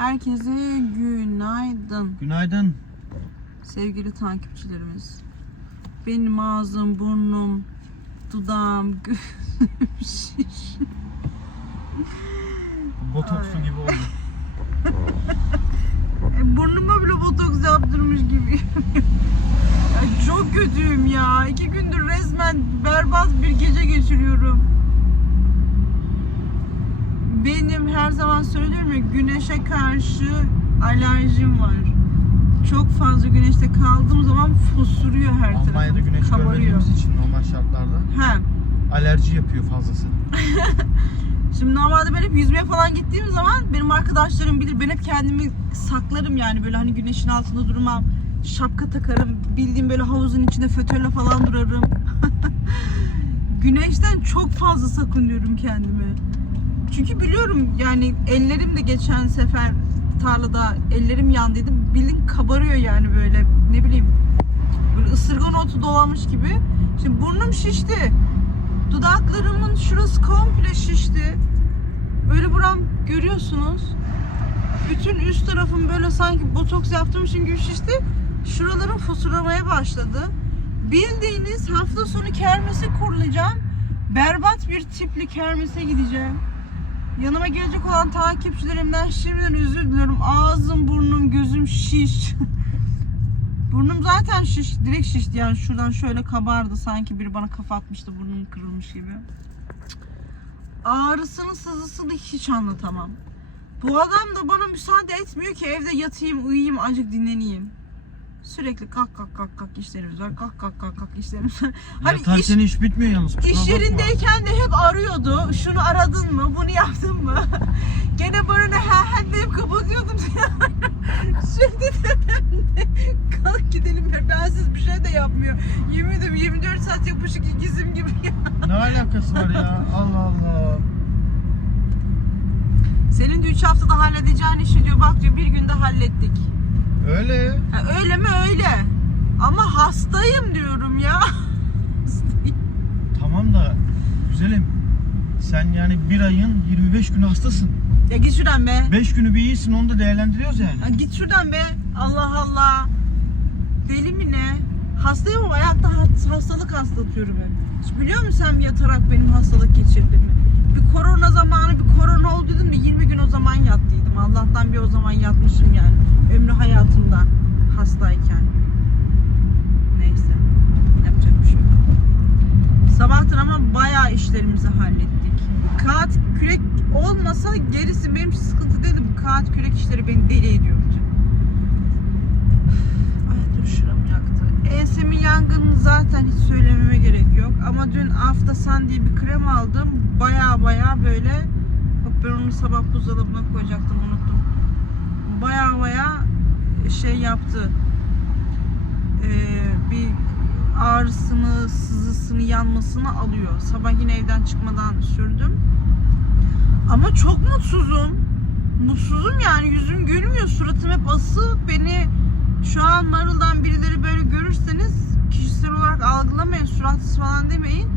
Herkese günaydın Günaydın. sevgili takipçilerimiz. Benim ağzım, burnum, dudağım, gözüm. Botoksu gibi oldu. E, burnuma bile botoks yaptırmış gibi. Ya çok kötüyüm ya. İki gündür resmen berbat bir gece geçiriyorum. Benim her zaman söylüyorum ya güneşe karşı alerjim var. Çok fazla güneşte kaldığım zaman fosuruyor her tarafım. Almanya'da güneş kabarıyor. görmediğimiz için normal şartlarda Ha. alerji yapıyor fazlası. Şimdi normalde ben hep yüzmeye falan gittiğim zaman benim arkadaşlarım bilir. Ben hep kendimi saklarım yani böyle hani güneşin altında durmam. Şapka takarım. Bildiğim böyle havuzun içinde fötörle falan durarım. Güneşten çok fazla sakınıyorum kendimi. Çünkü biliyorum yani ellerim de geçen sefer tarlada ellerim yandıydı. Bildiğin kabarıyor yani böyle ne bileyim. Böyle ısırgan otu dolanmış gibi. Şimdi burnum şişti. Dudaklarımın şurası komple şişti. Böyle buram görüyorsunuz. Bütün üst tarafım böyle sanki botoks yaptırmışım gibi şişti. Şuralarım fosurlamaya başladı. Bildiğiniz hafta sonu kermese kurulayacağım. Berbat bir tipli kermese gideceğim. Yanıma gelecek olan takipçilerimden şimdiden özür diliyorum. Ağzım, burnum, gözüm şiş. Burnum zaten şiş, direkt şişti yani şuradan şöyle kabardı sanki biri bana kafa atmıştı burnum kırılmış gibi. Ağrısını sızısını hiç anlatamam. Bu adam da bana müsaade etmiyor ki evde yatayım, uyuyayım, acık dinleneyim. Sürekli kalk kalk kalk kalk işlerimiz var. Kalk kalk kalk kalk işlerimiz var. Hani iş, iş bitmiyor yalnız. kusura iş yerindeyken de hep arıyordu. Şunu aradın mı? Bunu yaptın mı? Gene ne ha ha deyip kapatıyordum seni. Şimdi de ben de kalk gidelim. Bensiz bir şey de yapmıyor. Yemin ederim 24 saat yapışık ikizim gibi ya. Ne alakası var ya? Allah Allah. Senin de 3 haftada halledeceğin işi diyor bak diyor bir günde hallettik. Öyle. Ha, öyle mi öyle. Ama hastayım diyorum ya. Hastayım. Tamam da güzelim. Sen yani bir ayın 25 günü hastasın. ya git şuradan be. 5 günü bir iyisin onu da değerlendiriyoruz yani. Ha, git şuradan be. Allah Allah. Deli mi ne? Hastayım ama ayakta has- hastalık hastatıyorum ben. Hiç biliyor musun sen yatarak benim hastalık geçirdiğimi? Bir korona zamanı bir korona olduydum da 20 gün o zaman yattıydım. Allah'tan bir o zaman yatmışım yani. Ömrü hayatımda hastayken. Neyse. Yapacak bir şey yok. Sabahtır ama bayağı işlerimizi hallettik. Kağıt kürek olmasa gerisi benim için sıkıntı değildi. Bu kağıt kürek işleri beni deli ediyordu. Ay dur şuram yaktı. Ensemin yangını zaten hiç söylememe gerek yok. Ama dün Afta Sun diye bir krem aldım. Baya baya böyle Bak ben onu sabah buzdolabına koyacaktım unuttum. Baya baya şey yaptı. Ee, bir ağrısını, sızısını, yanmasını alıyor. Sabah yine evden çıkmadan sürdüm. Ama çok mutsuzum. Mutsuzum yani yüzüm gülmüyor. Suratım hep asık. Beni şu an Marıl'dan birileri böyle görürseniz kişisel olarak algılamayın. Suratsız falan demeyin.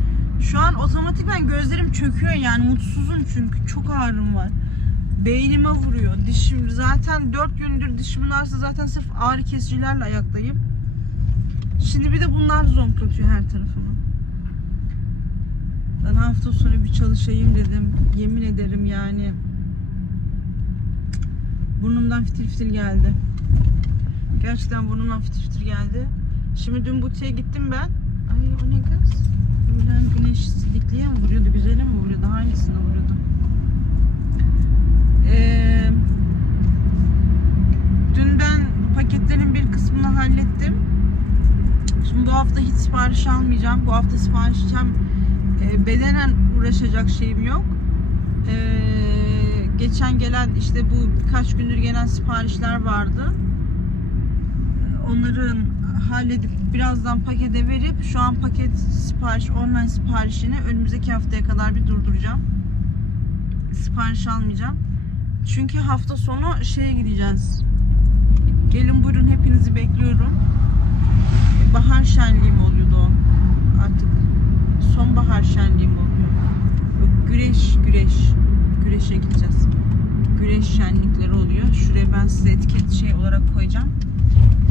Şu an otomatikman gözlerim çöküyor yani mutsuzum çünkü çok ağrım var. Beynime vuruyor. Dişim zaten 4 gündür dişimin ağrısı zaten sırf ağrı kesicilerle ayaktayım. Şimdi bir de bunlar zonklatıyor her tarafımı. Ben hafta sonu bir çalışayım dedim. Yemin ederim yani. Burnumdan fitil fitil geldi. Gerçekten burnumdan fitil fitil geldi. Şimdi dün butiğe gittim ben. Ay o ne gaz? Öğlen güneş sidikliye mi vuruyordu? Güzele mi vuruyordu? Hangisine vuruyordu? Ee, dün ben paketlerin bir kısmını hallettim. Şimdi bu hafta hiç sipariş almayacağım. Bu hafta sipariş hem e, bedenen uğraşacak şeyim yok. E, geçen gelen işte bu birkaç gündür gelen siparişler vardı. E, Onların halledip birazdan pakete verip şu an paket sipariş online siparişini önümüzdeki haftaya kadar bir durduracağım. Sipariş almayacağım. Çünkü hafta sonu şeye gideceğiz. Gelin buyurun hepinizi bekliyorum. Bahar şenliği mi oluyordu o? Artık sonbahar şenliği mi oluyor? Yok güreş güreş. Güreşe gideceğiz. güreş şenlikleri oluyor. Şuraya ben size etiket şey olarak koyacağım.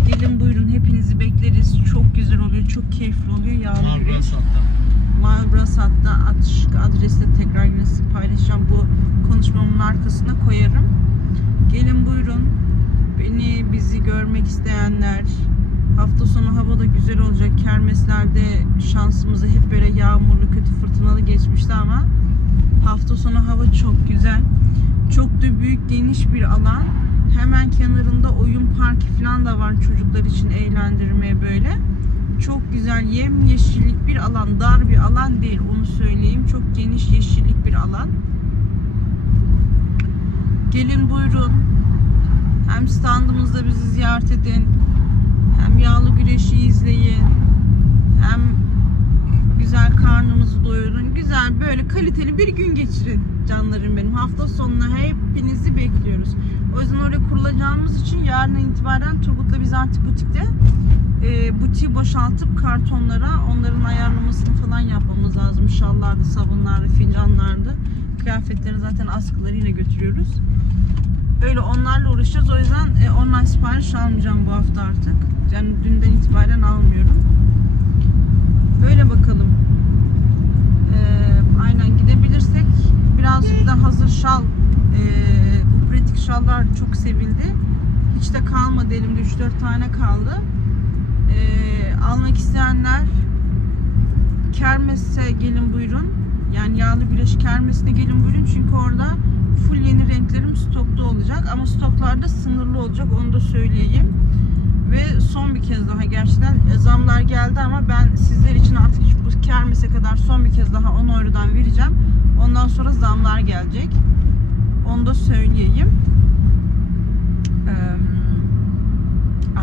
Gelin buyurun hepinizi bekleriz. Çok güzel oluyor, çok keyifli oluyor. Yağlı güreş. Marlboro sattı. Marbrasat'ta atış adresi tekrar yine paylaşacağım. Bu konuşmamın arkasına koyarım. Gelin buyurun. Beni, bizi görmek isteyenler. Hafta sonu hava da güzel olacak. Kermeslerde şansımızı hep böyle yağmurlu, kötü fırtınalı geçmişti ama hafta sonu hava çok güzel. Çok da büyük, geniş bir alan. Hemen kenarında oyun parkı falan da var çocuklar için eğlendirmeye böyle. Çok güzel yem yeşillik bir alan, dar bir alan değil onu söyleyeyim. Çok geniş yeşillik bir alan. Gelin buyurun. Hem standımızda bizi ziyaret edin. Hem yağlı güreşi izleyin. Hem güzel karnınızı doyurun. Güzel böyle kaliteli bir gün geçirin canlarım benim. Hafta sonuna hepinizi bekliyoruz. O yüzden oraya kurulacağımız için yarın itibaren Turgut'la biz artık butikte e, butiği boşaltıp kartonlara onların ayarlamasını falan yapmamız lazım. Şallardı, sabunlardı, fincanlardı. Kıyafetleri zaten askılarıyla götürüyoruz. Öyle onlarla uğraşacağız. O yüzden e, online sipariş almayacağım bu hafta artık. Yani dünden itibaren almıyorum. Öyle bakalım. Ee, aynen gidebilirsek birazcık da hazır şal e, bu pratik şallar çok sevildi. Hiç de kalmadı elimde 3-4 tane kaldı. Ee, almak isteyenler kermesse gelin buyurun. Yani yağlı güreş kermesine gelin buyurun. Çünkü orada full yeni renklerim stokta olacak. Ama stoklarda sınırlı olacak onu da söyleyeyim. Ve son bir kez daha gerçekten e, zamlar geldi ama ben sizler için artık bu kermese kadar son bir kez daha 10 eurodan vereceğim. Ondan sonra zamlar gelecek. Onu da söyleyeyim. Eee,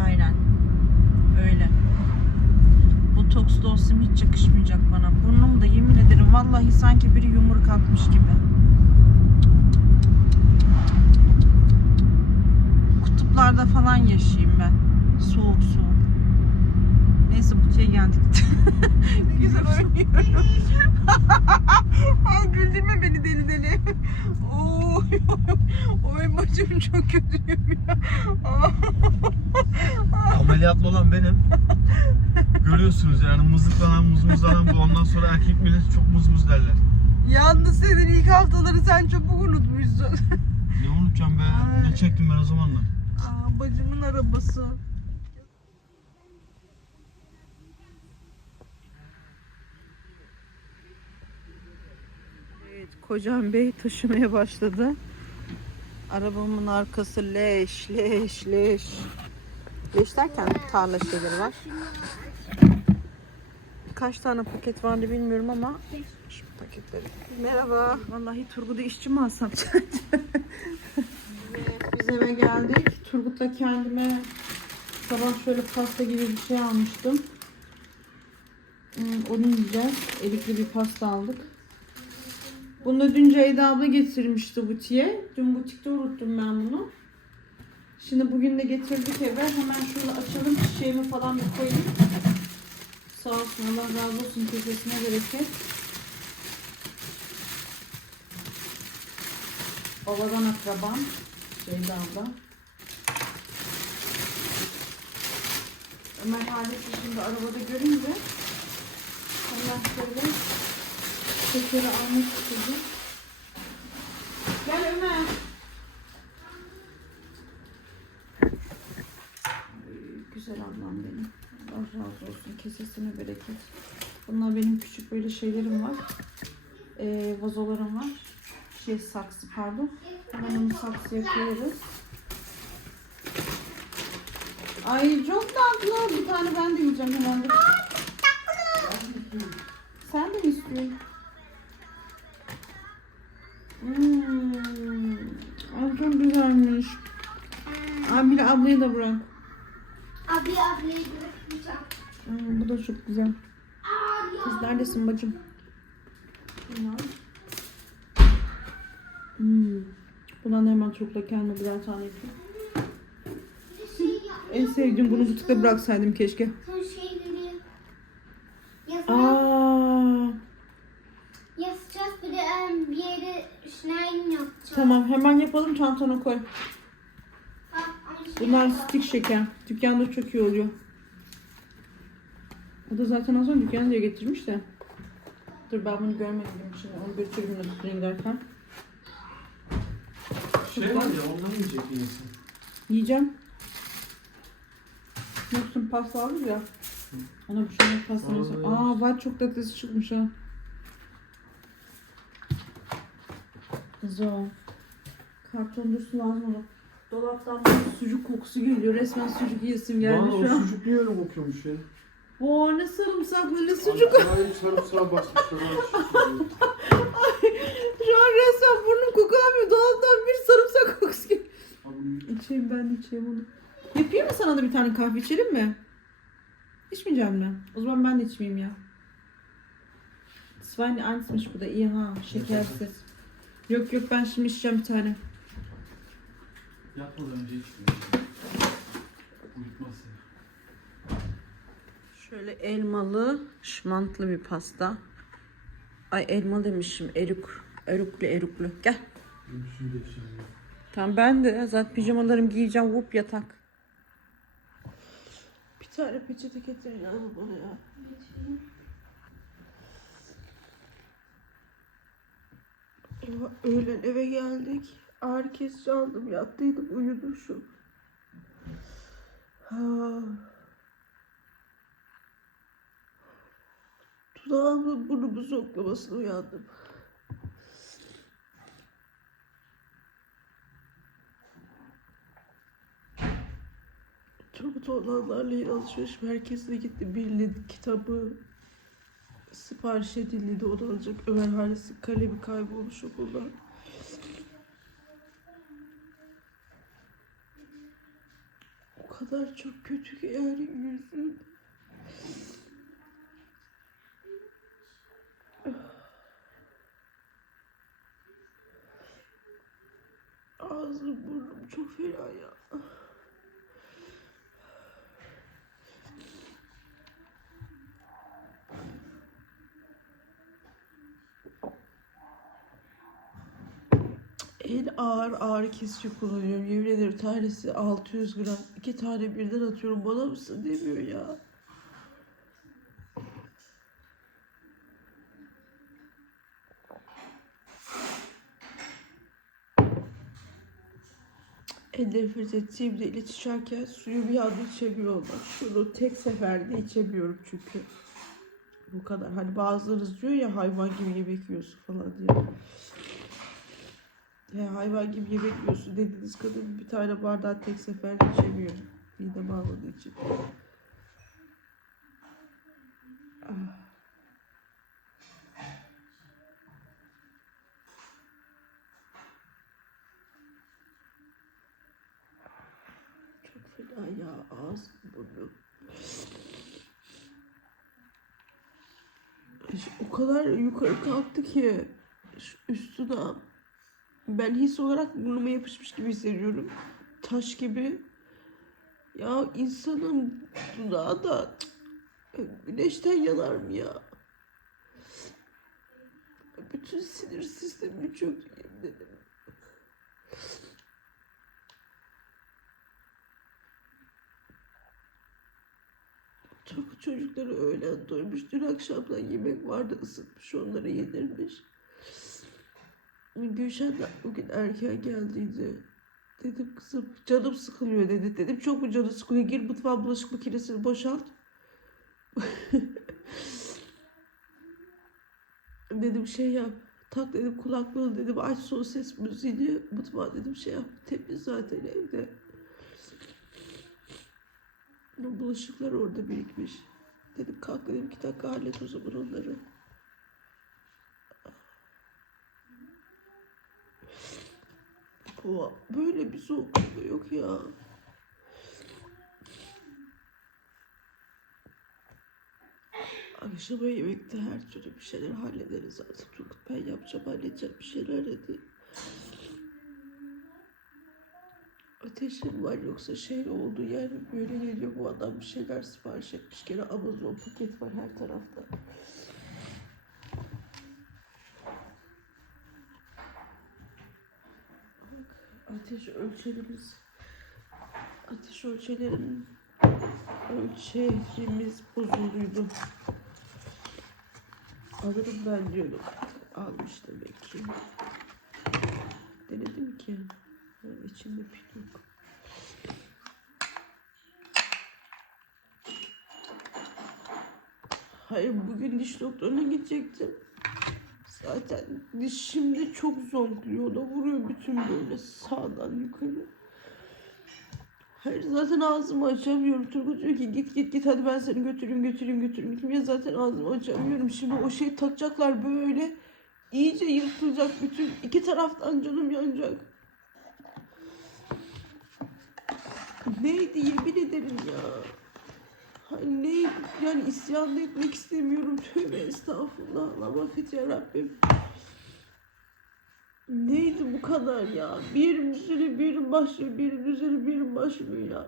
aynen. Öyle. Botoks dosyam yakışmayacak bana. Burnum da yemin ederim vallahi sanki biri yumruk atmış gibi. Kutuplarda falan yaşayayım ben. Soğuk soğuk. Neyse butiğe geldik. Güzel oynuyorum. Ay güldürme beni deli deli. Oy, oy bacım çok kötüyüm ya. Ameliyatlı olan benim. Görüyorsunuz yani mızıklanan mızmızlanan bu. Ondan sonra erkek millet çok mızmız derler. Yalnız senin ilk haftaları sen çabuk unutmuşsun. Ne unutacağım be? Ay. Ne çektim ben o zamanla? Aa, bacımın arabası. Evet, kocam bey taşımaya başladı. Arabamın arkası leş, leş, leş. Leş derken tarla şeyleri var. Kaç tane paket vardı bilmiyorum ama şu paketleri. Merhaba. Vallahi Turgut'u işçi mi alsam biz eve geldik. Turgut'la kendime sabah şöyle pasta gibi bir şey almıştım. Hmm, onu yiyeceğiz. Erikli bir pasta aldık. Bunu dün Ceyda abla getirmişti butiğe. Dün butikte unuttum ben bunu. Şimdi bugün de getirdik eve. Hemen şöyle açalım. Çiçeğimi falan bir koyayım. Sağ olsun Allah razı olsun. Kesesine bereket. Babadan akrabam. Ceyda abla. Ömer Halis'i şimdi arabada görünce hemen şöyle şekeri almak istedi. Gel Ömer. Güzel ablam benim. Allah razı olsun. Kesesine bereket. Bunlar benim küçük böyle şeylerim var. Ee, vazolarım var. Şey saksı pardon. Hemen onu saksıya koyarız. Ay çok tatlı. Bir tane ben de yiyeceğim hemen. Sen de mi istiyorsun? Hmm. Ay çok güzelmiş. Abi bir ablayı da bırak. Abi ablayı bırakmayacağım. Hmm, bu da çok güzel. Kız neredesin bacım? Hmm. Bundan hemen çokla kendime birer tane yapayım. Şey. En sevdiğim bunu butikte bıraksaydım keşke. Son şeyleri yazar, Aa, yazacağız. Bir de em, bir yere yapacağım. Tamam hemen yapalım çantana koy. Bak, Bunlar stik şeker. Dükkanda çok iyi oluyor. O da zaten az önce dükkana diye getirmiş de. Dur ben bunu görmedim şimdi. Onu götürürüm de tutun giderken. Şey var ya ondan yiyecek yiyesi. Yiyeceğim. Yoksun pasta alır ya. Ona bir şey yok pasta. Aa var çok tatlısı çıkmış ha. Güzel. Karton dursun lazım ona. Dolaptan bir sucuk kokusu geliyor. Resmen sucuk yiyesim geldi Bana şu o an. sucuk niye öyle kokuyormuş ya? Oo ne sarımsaklı ne sucuk. Acayip sarımsağı basmışlar. Şu an resmen burnum kokamıyor. Dolaptan bir sarımsak kokusu geliyor. İçeyim ben de içeyim onu. Yapayım mı sana da bir tane kahve içelim mi? İçmeyeceğim mi? O zaman ben de içmeyeyim ya. Zwei eins bu da iyi ha. Şekersiz. Yok yok ben şimdi içeceğim bir tane. Yatmadan önce içmiyorum. Uyutmaz ya. Şöyle elmalı, şmantlı bir pasta. Ay elma demişim. Eruk. Eruklu eruklu. Gel. Ya. Tamam ben de zaten pijamalarımı giyeceğim. Vup yatak. Bir tane peçete getirin ama bana ya. Eyvah, Öğlen eve geldik. Ağrı kesici aldım. Yattıydım. Uyudum şu. Ha. Dudağımın burnumu soklamasına uyandım. Turgut olanlarla alışveriş merkezine gitti. Birli kitabı sipariş edildi. O da alacak. Ömer Halis kalemi kaybolmuş okuldan. O kadar çok kötü ki yani yüzüm. Ağzım burnum çok fena ya. Ağır ağrı kesici kullanıyorum. Yemin ederim tanesi 600 gram. İki tane birden atıyorum. Bana mısın demiyor ya. En nefret ettiğim de ilaç içerken suyu bir anda içemiyorum. Bak şunu tek seferde içemiyorum çünkü. Bu kadar. Hani bazılarınız diyor ya hayvan gibi yemek yiyorsun falan diye. Ya hayvan gibi yemek yiyorsun dediğiniz kadın bir tane bardağı tek seferde içemiyor. Midem ağladığı için. Ah. Fena ya ağzım burnum. O kadar yukarı kalktı ki şu üstü de ben his olarak burnuma yapışmış gibi hissediyorum. Taş gibi. Ya insanın dudağı da güneşten yanar mı ya? Bütün sinir sistemi çöktü yemin ederim. Çok çocukları öğlen doymuş. Dün akşamdan yemek vardı ısıtmış onları yedirmiş. Gülşen bugün erken geldiydi. Dedim kızım canım sıkılıyor dedi. Dedim çok mu canı sıkılıyor? Gir mutfağa bulaşık makinesini boşalt. dedim şey yap. Tak dedim kulaklığını dedim aç son ses müziğini mutfağa dedim şey yap. Temiz zaten evde. Bulaşıklar orada birikmiş. Dedim kalk dedim iki dakika hallet o zaman onları. Bu böyle bir soğukluk yok ya. Akşama yemekte her türlü bir şeyler hallederiz artık. Turgut ben yapacağım halledeceğim bir şeyler dedi. Ateşim var yoksa şey oldu yani böyle geliyor bu adam bir şeyler sipariş etmiş. Gene Amazon paket var her tarafta. Ateş ölçerimiz ateş ölçelerinin ölçerimiz bozulduydu. Alırım ben diyordum. Almış demek ki. Denedim ki. İçinde pil yok. Hayır bugün diş doktoruna gidecektim. Zaten dişimde çok zonkluyor. Da vuruyor bütün böyle sağdan yukarı. Hayır zaten ağzımı açamıyorum. Turgut diyor ki git git git hadi ben seni götüreyim götüreyim götüreyim. Gittim ya zaten ağzımı açamıyorum. Şimdi o şey takacaklar böyle. iyice yırtılacak bütün. iki taraftan canım yanacak. Neydi yemin ederim ya. Ne yani isyan etmek istemiyorum. Tövbe estağfurullah. Allah affet ya Rabbim. Neydi bu kadar ya? Bir üzeri bir başlıyor, bir üzeri bir yerin başlıyor ya.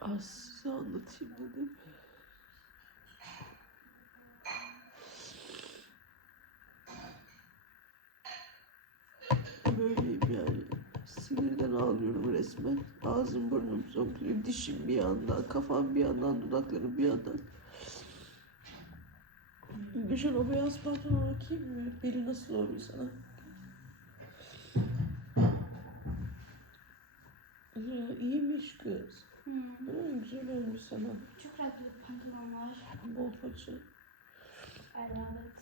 Az size anlatayım dedim. Böyleyim yani. Sinirden ağlıyorum resmen. Ağzım burnum zonkluyor. Dişim bir yandan, kafam bir yandan, dudaklarım bir yandan. Düşün o beyaz pantolona bakayım mı? Beli nasıl oluyor sana? Ya iyiymiş kız. Hmm. Ha, güzel olmuş sana. Çok bir pantolon var. Bol paça. I love it.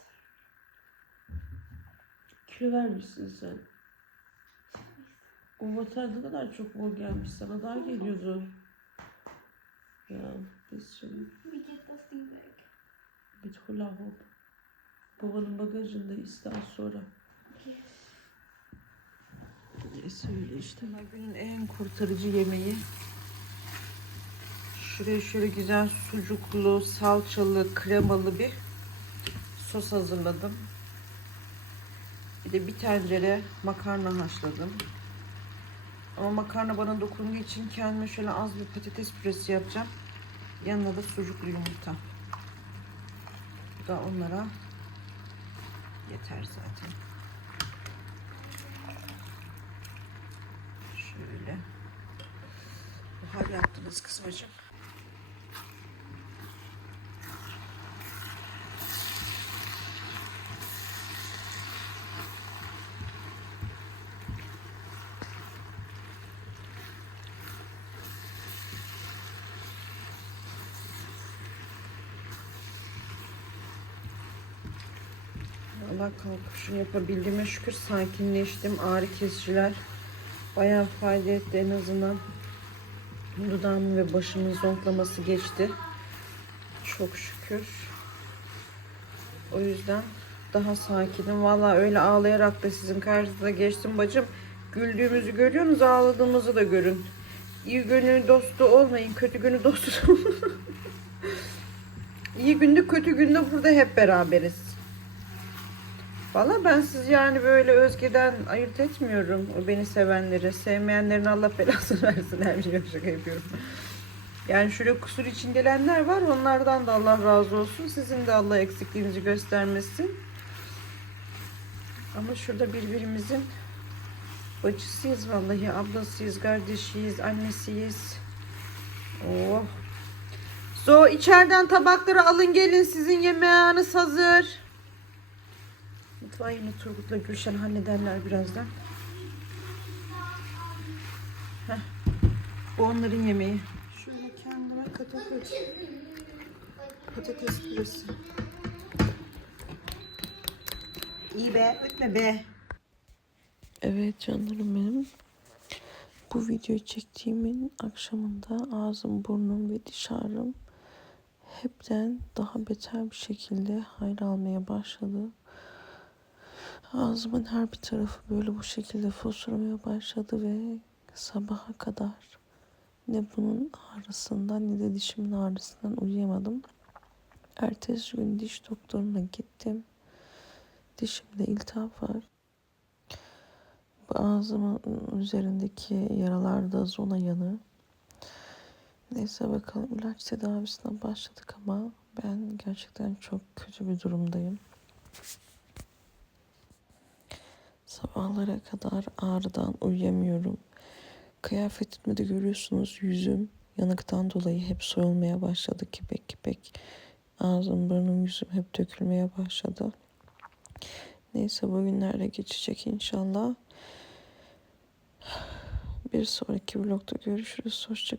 Kilo vermişsin sen. O batar kadar çok bol gelmiş sana. Daha geliyordu. Ya biz şimdi bir hula hop. Babanın bagajında ister sonra. Neyse öyle işte. Günün en kurtarıcı yemeği. Şuraya şöyle güzel sucuklu, salçalı, kremalı bir sos hazırladım. Bir de bir tencere makarna haşladım. Ama makarna bana dokunduğu için kendime şöyle az bir patates püresi yapacağım. Yanına da sucuklu yumurta. Bu da onlara yeter zaten. Şöyle. Buhar yaptınız kısmacığım. Allah kalkışını yapabildiğime şükür sakinleştim. Ağrı kesiciler bayağı fayda etti en azından. Dudağımın ve başımın zonklaması geçti. Çok şükür. O yüzden daha sakinim. Vallahi öyle ağlayarak da sizin karşınıza geçtim bacım. Güldüğümüzü görüyorsunuz, ağladığımızı da görün. İyi günü dostu olmayın, kötü günü dostu. İyi günde kötü günde burada hep beraberiz. Valla ben siz yani böyle Özge'den ayırt etmiyorum. O beni sevenleri. Sevmeyenlerin Allah belasını versin. Her şey şaka yapıyorum. Yani şöyle kusur için gelenler var. Onlardan da Allah razı olsun. Sizin de Allah eksikliğinizi göstermesin. Ama şurada birbirimizin bacısıyız vallahi. Ablasıyız, kardeşiyiz, annesiyiz. Oh. Zo içeriden tabakları alın gelin. Sizin yemeğiniz hazır. Mutfağı yine Turgut'la Gülşen hallederler birazdan. Heh. Bu onların yemeği. Şöyle kendime patates, patates püresi. İyi be, ötme be. Evet canlarım benim. Bu videoyu çektiğimin akşamında ağzım, burnum ve diş ağrım hepten daha beter bir şekilde hayır almaya başladı. Ağzımın her bir tarafı böyle bu şekilde fosformaya başladı ve sabaha kadar ne bunun ağrısından ne de dişimin ağrısından uyuyamadım. Ertesi gün diş doktoruna gittim. Dişimde iltihap var. Ağzımın üzerindeki yaralarda zona yanı. Neyse bakalım ilaç tedavisine başladık ama Ben gerçekten çok kötü bir durumdayım. Sabahlara kadar ağrıdan uyuyamıyorum. Kıyafetimi de görüyorsunuz yüzüm yanıktan dolayı hep soyulmaya başladı kipek kipek. Ağzım, burnum, yüzüm hep dökülmeye başladı. Neyse bugünlerde geçecek inşallah. Bir sonraki vlogda görüşürüz. Hoşça